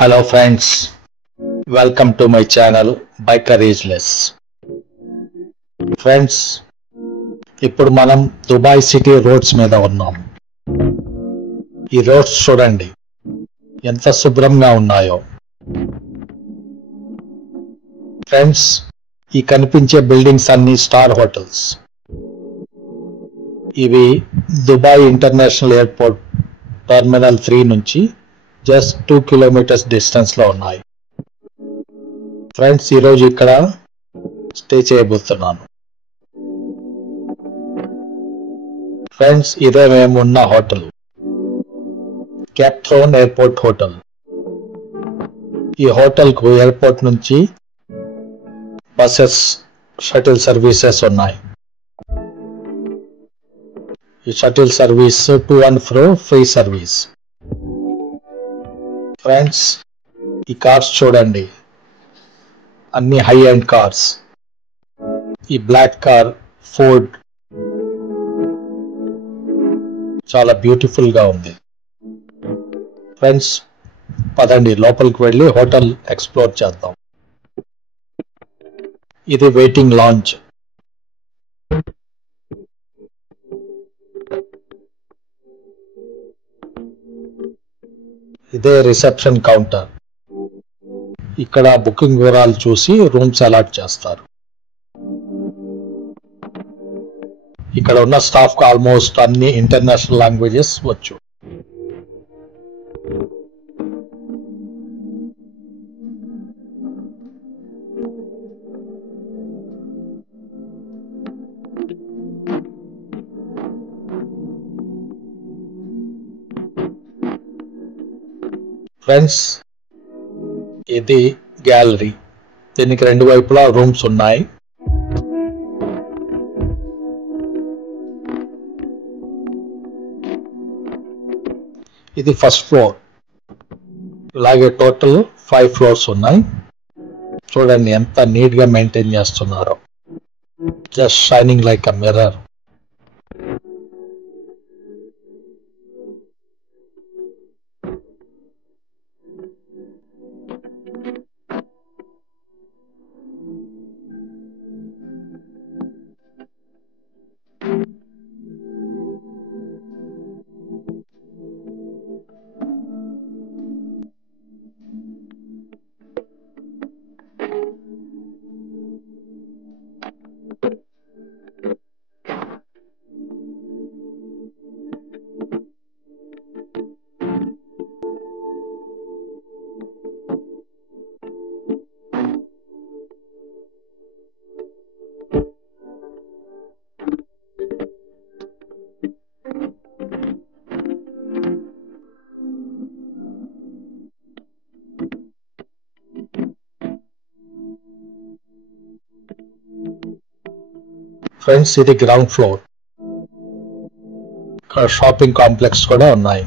Hello friends, welcome to my channel Biker Ageless. Friends, ఇప్పుడు మనం Dubai city roads మీద ఉన్నాం. ఈ రోడ్స్ చూడండి ఎంత శుభ్రంగా ఉన్నాయో. ఫ్రెండ్స్, ఈ కనిపించే బిల్డింగ్స్ అన్ని స్టార్ హోటల్స్. ఇవి దుబాయ్ ఇంటర్నేషనల్ ఎయిర్పోర్ట్ టెర్మినల్ 3 నుంచి జస్ట్ 2 కిలోమీటర్స్ డిస్టెన్స్ లో ఉన్నాయి. ఫ్రెండ్స్, ఈరోజు ఇక్కడ స్టే చేయబోతున్నాను. ఫ్రెండ్స్, ఇదే మేము ఉన్న హోటల్, క్యాప్థ్రోన్ ఎయిర్పోర్ట్ హోటల్. ఈ హోటల్ కు ఎయిర్పోర్ట్ నుంచి బసెస్, షటిల్ సర్వీసెస్ ఉన్నాయి. ఈ shuttle service to and fro free service. Friends, ఈ కార్స్ చూడండి, అన్ని హై ఎండ్ కార్స్. ఈ బ్లాక్ కార్ ఫోర్డ్ చాలా బ్యూటిఫుల్ గా ఉంది. ఫ్రెండ్స్, పదండి లోపలికి వెళ్ళి హోటల్ ఎక్స్ప్లోర్ చేద్దాం. ఇది వెయిటింగ్ లాంజ్. ఇదే రిసెప్షన్ కౌంటర్. ఇక్కడ బుకింగ్ వివరాలు చూసి రూమ్స్ అలాట్ చేస్తారు. ఇక్కడ ఉన్న స్టాఫ్ కు ఆల్మోస్ట్ అన్ని ఇంటర్నేషనల్ లాంగ్వేజెస్ వచ్చు. ఫ్రెండ్స్, ఇది గ్యాలరీ. దీనికి రెండు వైపులా రూమ్స్ ఉన్నాయి. ఇది ఫస్ట్ ఫ్లోర్. ఇలాగే టోటల్ 5 ఫ్లోర్స్ ఉన్నాయి. చూడండి ఎంత నీట్ గా మెయింటైన్ చేస్తున్నారో. Just shining like a mirror. Friends, ఇది గ్రౌండ్ ఫ్లోర్. ఇక్కడ షాపింగ్ కాంప్లెక్స్ కూడా ఉన్నాయి.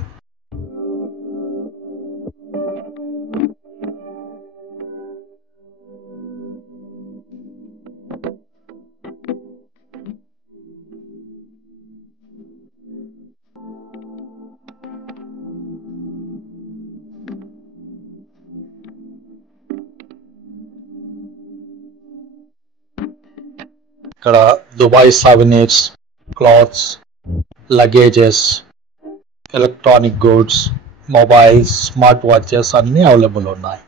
ఇక్కడ Dubai souvenirs, clothes, luggages, electronic goods, mobiles, smart watches అన్ని అవైలబుల్ ఉన్నాయి.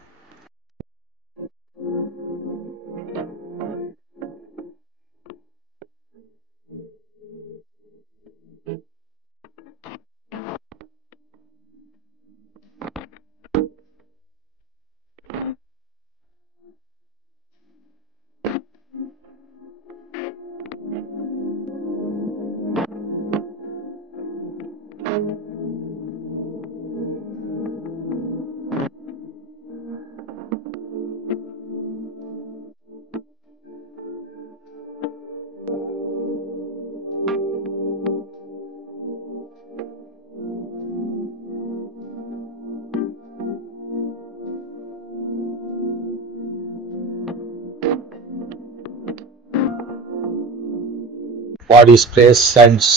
Body sprays, scents,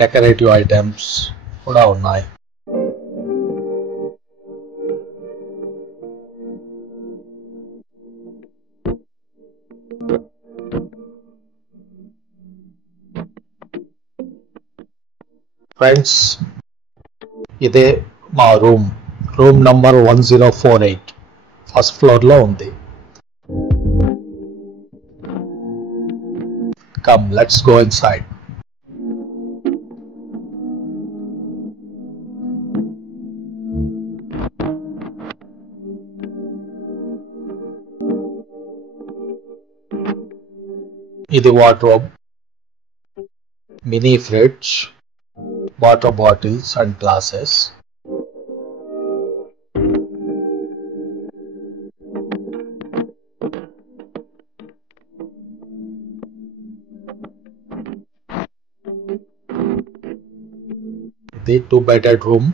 decorative items కూడా ఉన్నాయి. ఫ్రెండ్స్, ఇదే మా రూమ్ నంబర్ 1048 ఫస్ట్ ఫ్లోర్ లో ఉంది. Come, let's go inside. ఇది wardrobe, mini fridge, water bottles and glasses. ఇది 2-bedded room.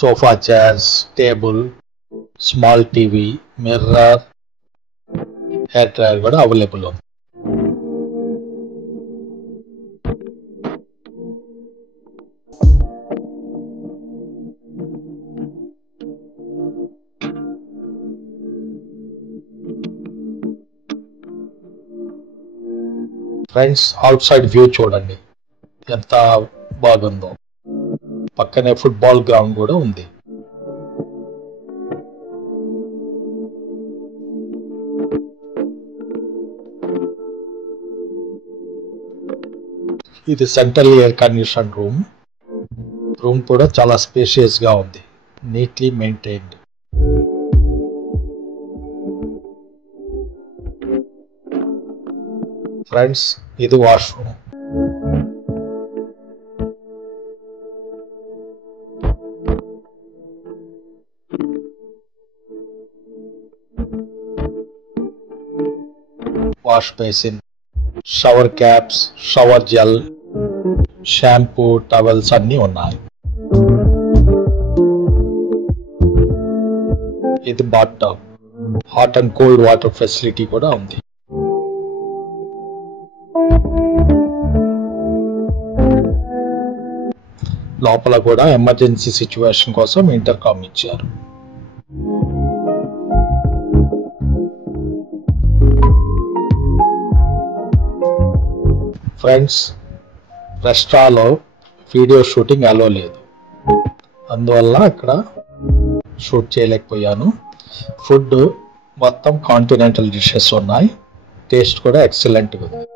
Sofa chairs, table, small TV, mirror, hair dryer కూడా అవైలబుల్ ఉంది. ఫ్రెండ్స్, అవుట్ సైడ్ వ్యూ చూడండి ఎంత బాగుందో. పక్కనే ఫుట్బాల్ గ్రౌండ్ కూడా ఉంది. ఇది సెంట్రల్ ఎయిర్ కండిషన్ రూమ్ కూడా చాలా స్పేషియస్ గా ఉంది, నీట్లీ మెయింటైన్డ్. ఫ్రెండ్స్, ఇది washroom. Wash basin, shower caps, shower gel, shampoo, towels అన్నీ ఉన్నాయి. ఇది bath tub, hot and cold water facility కూడా ఉంది. లోపల కూడా ఎమర్జెన్సీ సిచ్యువేషన్ కోసం ఇంటర్కామ్ ఇచ్చారు. ఫ్రెండ్స్, రెస్టాలో వీడియో షూటింగ్ అలో లేదు, అందువల్ల అక్కడ షూట్ చేయలేకపోయాను. ఫుడ్ మొత్తం కాంటినెంటల్ డిషెస్ ఉన్నాయి, టేస్ట్ కూడా ఎక్సలెంట్గా ఉంది.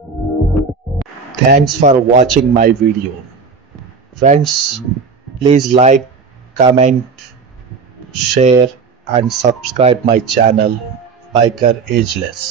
Thanks for watching my video. Friends, please like, comment, share and subscribe my channel Biker Ageless.